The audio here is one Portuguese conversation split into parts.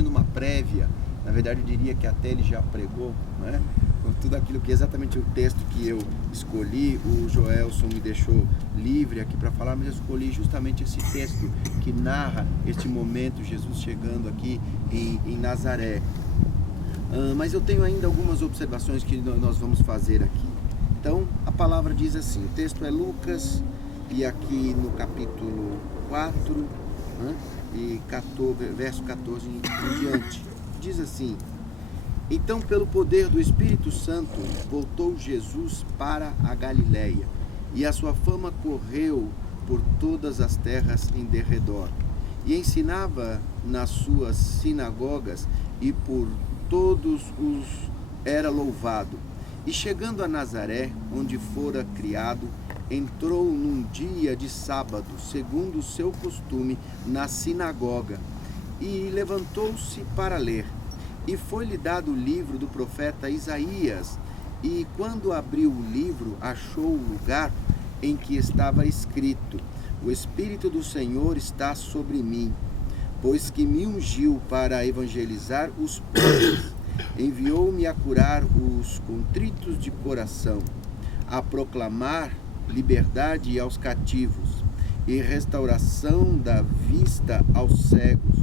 fazendo uma prévia, na verdade eu diria que até ele já pregou, né? Com tudo aquilo que exatamente o texto que eu escolhi, o Joelson me deixou livre aqui para falar, mas eu escolhi justamente esse texto que narra este momento, Jesus chegando aqui em Nazaré. Mas eu tenho ainda algumas observações que nós vamos fazer aqui. Então, a palavra diz assim, o texto é Lucas, e aqui no capítulo 4, né, e 14, verso 14 em diante, diz assim: então, pelo poder do Espírito Santo, voltou Jesus para a Galileia, e a sua fama correu por todas as terras em derredor, e ensinava nas suas sinagogas, e por todos os era louvado. E chegando a Nazaré, onde fora criado, entrou num dia de sábado, segundo o seu costume, na sinagoga, e levantou-se para ler. E foi-lhe dado o livro do profeta Isaías, e quando abriu o livro, achou o lugar em que estava escrito: o Espírito do Senhor está sobre mim, pois que me ungiu para evangelizar os pobres, enviou-me a curar os contritos de coração, a proclamar liberdade aos cativos e restauração da vista aos cegos,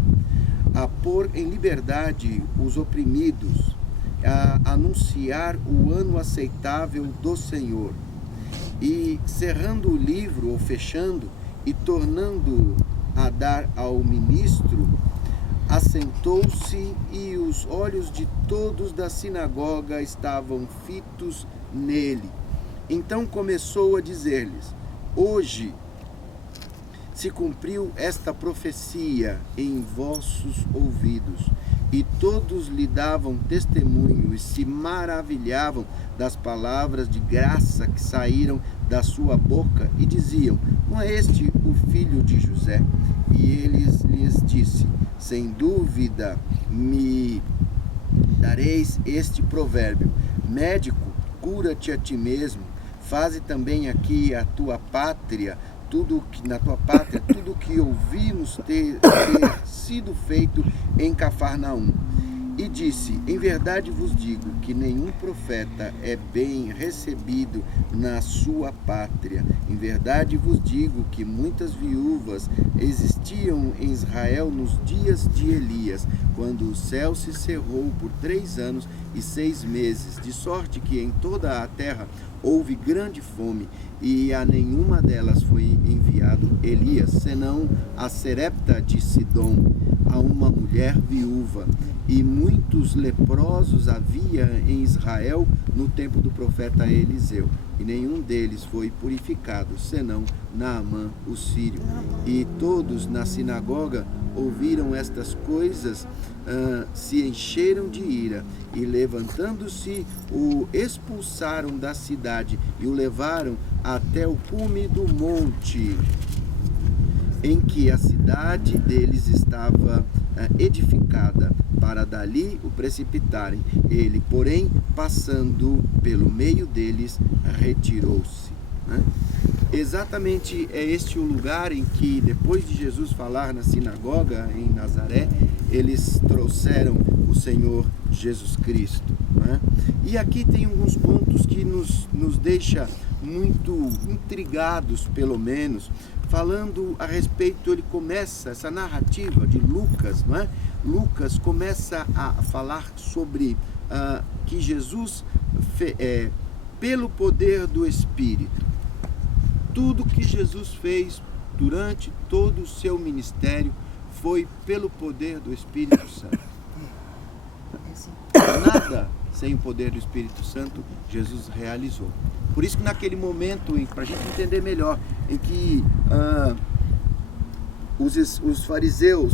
a pôr em liberdade os oprimidos, a anunciar o ano aceitável do Senhor. E cerrando o livro, ou fechando, e tornando a dar ao ministro, assentou-se, e os olhos de todos da sinagoga estavam fitos nele. Então começou a dizer-lhes: hoje se cumpriu esta profecia em vossos ouvidos. E todos lhe davam testemunho e se maravilhavam das palavras de graça que saíram da sua boca, e diziam: não é este o filho de José? E ele lhes disse: sem dúvida me dareis este provérbio: médico, cura-te a ti mesmo, faze também aqui a tua pátria, na tua pátria, tudo que ouvimos ter sido feito em Cafarnaum. E disse: em verdade vos digo que nenhum profeta é bem recebido na sua pátria. Em verdade vos digo que muitas viúvas existiam em Israel nos dias de Elias, quando o céu se cerrou por 3 anos e 6 meses, de sorte que em toda a terra houve grande fome, e a nenhuma delas foi enviado Elias, senão a Serepta de Sidom, a uma mulher viúva. E muitos leprosos havia em Israel no tempo do profeta Eliseu, e nenhum deles foi purificado, senão Naamã o sírio. E todos na sinagoga ouviram estas coisas, se encheram de ira, e levantando-se, o expulsaram da cidade e o levaram até o cume do monte em que a cidade deles estava edificada, para dali o precipitarem. Ele, porém, passando pelo meio deles, retirou-se. Exatamente é este o lugar em que, depois de Jesus falar na sinagoga em Nazaré, eles trouxeram o Senhor Jesus Cristo. E aqui tem alguns pontos que nos deixa muito intrigados, pelo menos, falando a respeito. Ele começa essa narrativa de Lucas, não é? Lucas começa a falar sobre que Jesus, pelo poder do Espírito, tudo que Jesus fez durante todo o seu ministério foi pelo poder do Espírito Santo. Nada sem o poder do Espírito Santo Jesus realizou. Por isso que naquele momento, para a gente entender melhor, em que os fariseus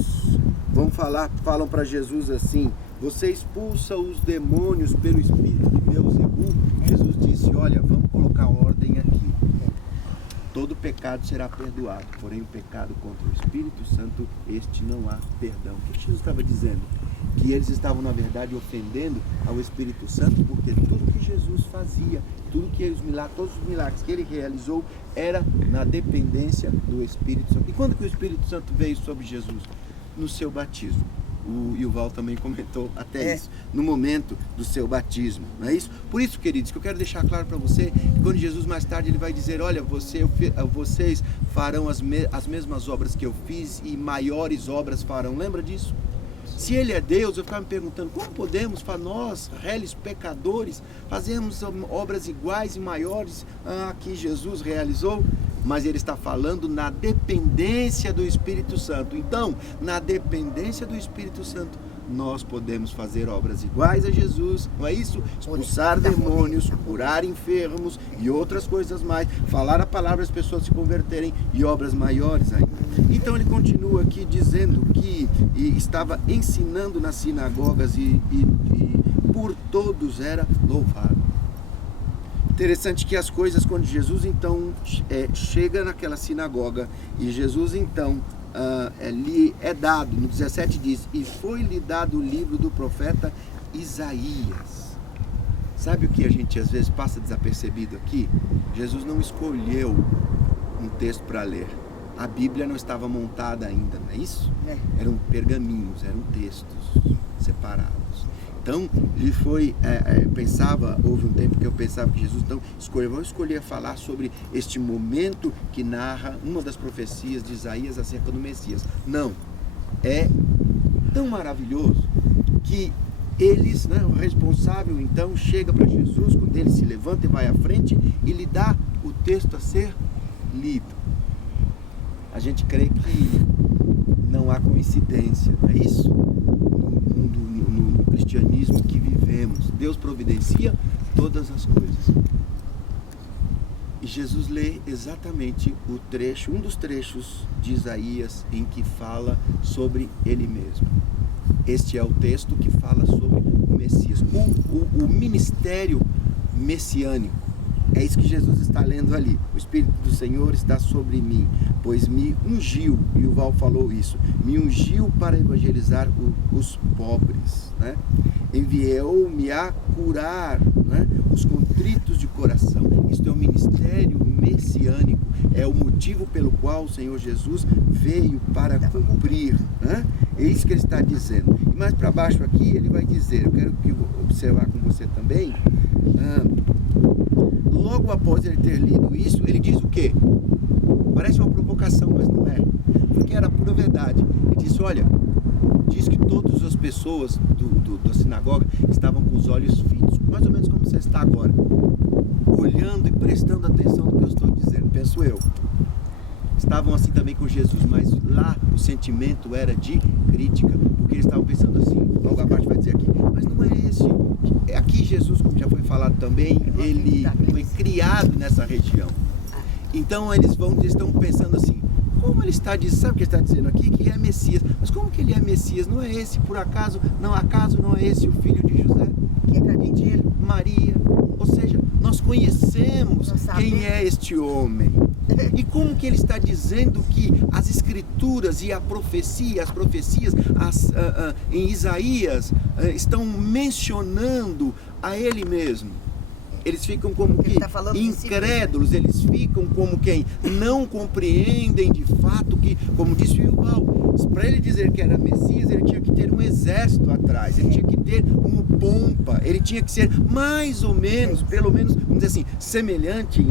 falam para Jesus assim: você expulsa os demônios pelo Espírito de Beelzebul. Jesus disse: olha, vamos colocar ordem aqui. Todo pecado será perdoado, porém o pecado contra o Espírito Santo, este não há perdão. O que Jesus estava dizendo? Que eles estavam, na verdade, ofendendo ao Espírito Santo, porque tudo que Jesus fazia, todos os milagres que ele realizou, era na dependência do Espírito Santo. E quando que o Espírito Santo veio sobre Jesus? No seu batismo. O Yuval também comentou até isso, no momento do seu batismo, não é isso? Por isso, queridos, que eu quero deixar claro para você, que quando Jesus mais tarde ele vai dizer, olha, vocês farão as mesmas obras que eu fiz e maiores obras farão, lembra disso? Se ele é Deus, eu ficava me perguntando, como podemos, nós, réis pecadores, fazermos obras iguais e maiores que Jesus realizou? Mas ele está falando na dependência do Espírito Santo. Então, na dependência do Espírito Santo, nós podemos fazer obras iguais a Jesus, não é isso? Expulsar demônios, curar enfermos e outras coisas mais, falar a palavra as pessoas se converterem e obras maiores ainda. Então ele continua aqui dizendo que estava ensinando nas sinagogas e por todos era louvado. Interessante que as coisas, quando Jesus então chega naquela sinagoga e Jesus então lhe é dado, no 17 diz, e foi-lhe dado o livro do profeta Isaías. Sabe o que a gente às vezes passa desapercebido aqui? Jesus não escolheu um texto para ler. A Bíblia não estava montada ainda, não é isso? Eram pergaminhos, eram textos separados. Então, ele foi, houve um tempo que eu pensava que Jesus então vou escolher falar sobre este momento que narra uma das profecias de Isaías acerca do Messias. Não, é tão maravilhoso que eles, o responsável então chega para Jesus, quando ele se levanta e vai à frente e lhe dá o texto a ser lido. A gente crê que não há coincidência, não é isso? No cristianismo que vivemos, Deus providencia todas as coisas. E Jesus lê exatamente um dos trechos de Isaías em que fala sobre ele mesmo. Este é o texto que fala sobre o Messias, o ministério messiânico. É isso que Jesus está lendo ali. O Espírito do Senhor está sobre mim, pois me ungiu, e o Val falou isso, me ungiu para evangelizar os pobres, né? Enviou-me a curar, né, os contritos de coração. Isto é o ministério messiânico, é o motivo pelo qual o Senhor Jesus veio para cumprir, né? É isso que ele está dizendo. E mais para baixo aqui ele vai dizer, eu quero observar com você também, logo após ele ter lido isso, ele diz o quê? Parece uma provocação, mas não é, porque era a pura verdade. Ele disse, olha, diz que todas as pessoas da sinagoga estavam com os olhos fitos, mais ou menos como você está agora, olhando e prestando atenção no que eu estou dizendo, penso eu. Estavam assim também com Jesus, mas lá o sentimento era de crítica, porque eles estavam pensando assim, logo abaixo vai dizer aqui, mas não é esse. Aqui Jesus, como já foi falado também, ele foi criado nessa região. Então eles estão pensando assim, como ele está dizendo, sabe o que ele está dizendo aqui? Que é Messias. Mas como que ele é Messias? Não é esse, por acaso não é esse o filho de José? Que acredita. Maria. Ou seja, nós conhecemos quem é este homem. E como que ele está dizendo que as escrituras e as profecias em Isaías estão mencionando a ele mesmo? Eles ficam como que incrédulos, eles ficam como quem não compreendem de fato que, como disse o Yuval, para ele dizer que era Messias, ele tinha que ter um exército atrás, ele tinha que ter uma pompa, ele tinha que ser mais ou menos, pelo menos, vamos dizer assim, semelhante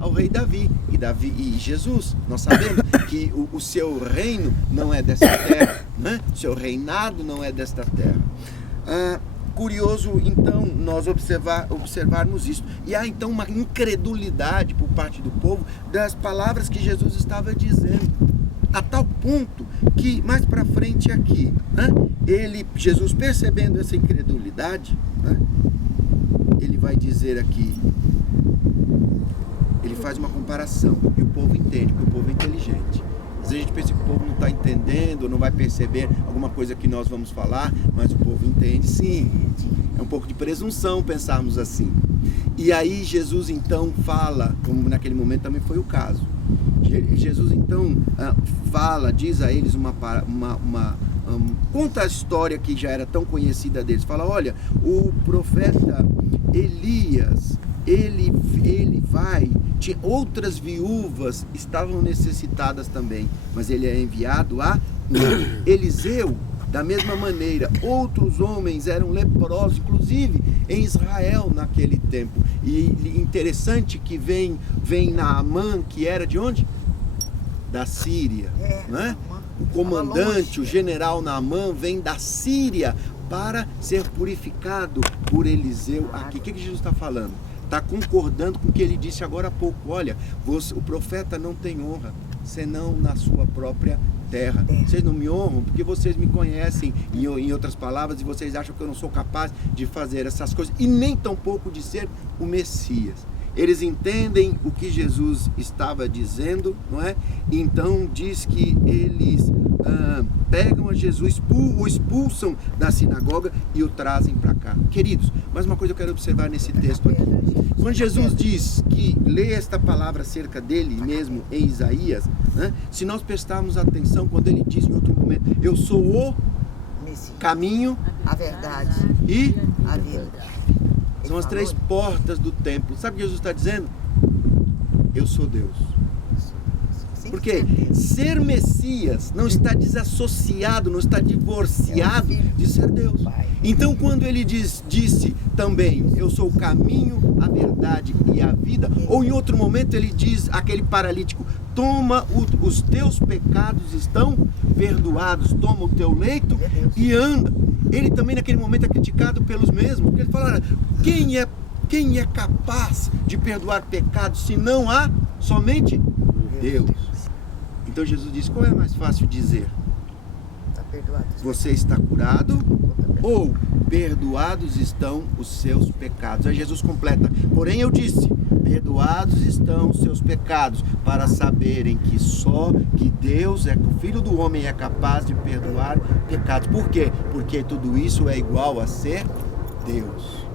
ao rei Davi. E Jesus, nós sabemos que o seu reino não é desta terra, né? O seu reinado não é desta terra. Curioso, então, nós observarmos isso. E há, então, uma incredulidade por parte do povo das palavras que Jesus estava dizendo. A tal ponto que, mais para frente aqui, né, Jesus percebendo essa incredulidade, né, ele vai dizer aqui, ele faz uma comparação, e o povo entende, porque o povo é inteligente. Às vezes a gente pensa que o povo não está entendendo, não vai perceber alguma coisa que nós vamos falar, mas o povo entende sim. É um pouco de presunção pensarmos assim. E aí Jesus então fala, como naquele momento também foi o caso. Jesus então diz a eles conta a história que já era tão conhecida deles. Fala, olha, o profeta Elias, ele vai, outras viúvas estavam necessitadas também, mas ele é enviado a Eliseu Da mesma maneira, outros homens eram leprosos, inclusive em Israel naquele tempo. E interessante que vem Naamã, que era de onde? Da Síria, né? O comandante, o general Naamã, vem da Síria para ser purificado por Eliseu aqui. O que Jesus está falando? Está concordando com o que ele disse agora há pouco. Olha, o profeta não tem honra senão na sua própria terra. Vocês não me honram porque vocês me conhecem, em outras palavras, e vocês acham que eu não sou capaz de fazer essas coisas, e nem tampouco de ser o Messias. Eles entendem o que Jesus estava dizendo, não é? Então diz que eles pegam a Jesus, o expulsam da sinagoga e o trazem para cá. Queridos, mais uma coisa eu quero observar nesse texto aqui. Quando Jesus diz que lê esta palavra acerca dele mesmo em Isaías, né? Se nós prestarmos atenção quando ele diz em outro momento, eu sou o caminho, a verdade e a vida. São as 3 portas do templo. Sabe o que Jesus está dizendo? Eu sou Deus. Porque ser Messias não está desassociado, não está divorciado de ser Deus. Então quando ele disse também, eu sou o caminho, a verdade e a vida, ou em outro momento ele diz àquele paralítico, toma os teus pecados estão perdoados, toma o teu leito e anda. Ele também naquele momento é criticado pelos mesmos, porque ele fala, olha, quem é capaz de perdoar pecados se não há somente Deus? Então Jesus diz, qual é mais fácil dizer? Você está curado ou perdoados estão os seus pecados? Aí Jesus completa, porém eu disse, perdoados estão os seus pecados, para saberem que só que Deus o Filho do Homem é capaz de perdoar pecados. Por quê? Porque tudo isso é igual a ser Deus.